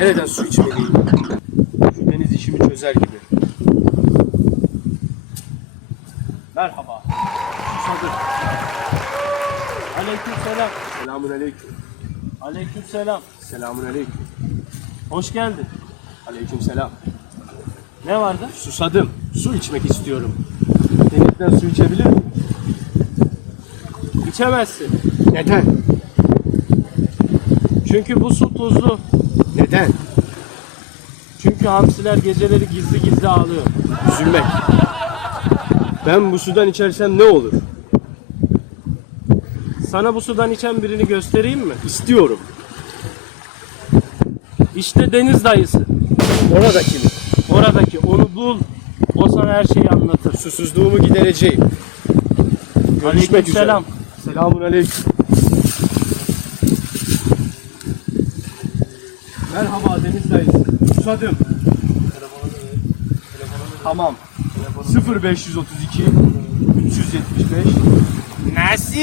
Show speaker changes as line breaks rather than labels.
Nereden su içmeliyim? Şu deniz işimi çözer gibi. Merhaba. Susadım.
Aleyküm selam.
Selamun aleyküm.
Aleyküm selam.
Selamun aleyküm.
Hoş geldin.
Aleyküm selam.
Ne vardı?
Susadım. Su içmek istiyorum. Denizden su içebilir miyim?
İçemezsin.
Neden?
Çünkü bu su tuzlu.
Neden?
Çünkü hamsiler geceleri gizli gizli ağlıyor.
Üzülmek. Ben bu sudan içersem ne olur?
Sana bu sudan içen birini göstereyim mi?
İstiyorum.
İşte deniz dayısı.
Oradaki mi?
Oradaki onu bul. O sana her şeyi anlatır.
Susuzluğumu gidereceğim. Görüşmek
Aleyküm
üzere.
selam.
Selamun aleyküm. Merhaba Deniz Dayısı. Susadım. Tamam. 0532 375
Nasıl?